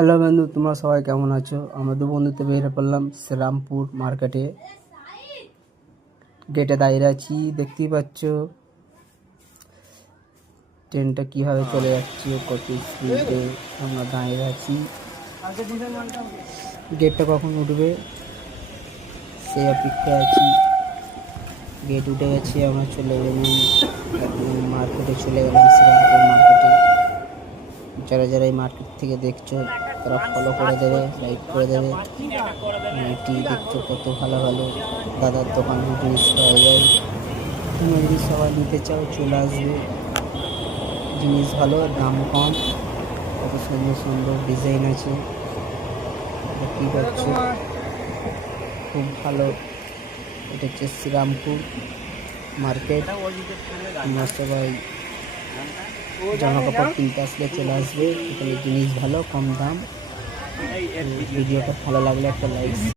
Hello বন্ধু, তোমরা সবাই কেমন আছো? আমরা দু বন্ধুতে বেরিয়ে পড়লাম শ্রীরামপুর মার্কেটে। গেটে দাঁড়িয়ে আছি, দেখতেই পাচ্ছ ট্রেনটা কিভাবে চলে যাচ্ছে, কত স্পিডে আমরা দাঁড়িয়ে আছি। গেটটা কখন উঠবে সেই অপেক্ষায় আছি। গেট উঠে গেছে, আমরা চলে গেলাম মার্কেটে, চলে গেলাম শ্রীরামপুর মার্কেটে। যারা যারা এই মার্কেট থেকে দেখছো তারা ফলো করে দেবে, লাইক করে দেবে। এটি দেখছো কত ভালো ভালো দাদার দোকানের জিনিস পাওয়া যায়। তোমরা যদি সবাই নিতে চাও চলে আসবে, জিনিস ভালো, দাম কম, কত সুন্দর সুন্দর ডিজাইন আছে, দেখতেই পাচ্ছ খুব ভালো। এটা হচ্ছে শ্রীরামপুর মার্কেট। তোমরা সবাই জামা কাপড় কিনতে আসলে চলে আসবে, এখানে জিনিস ভালো, কম দাম। ভিডিওটা ভালো লাগলে একটা লাইক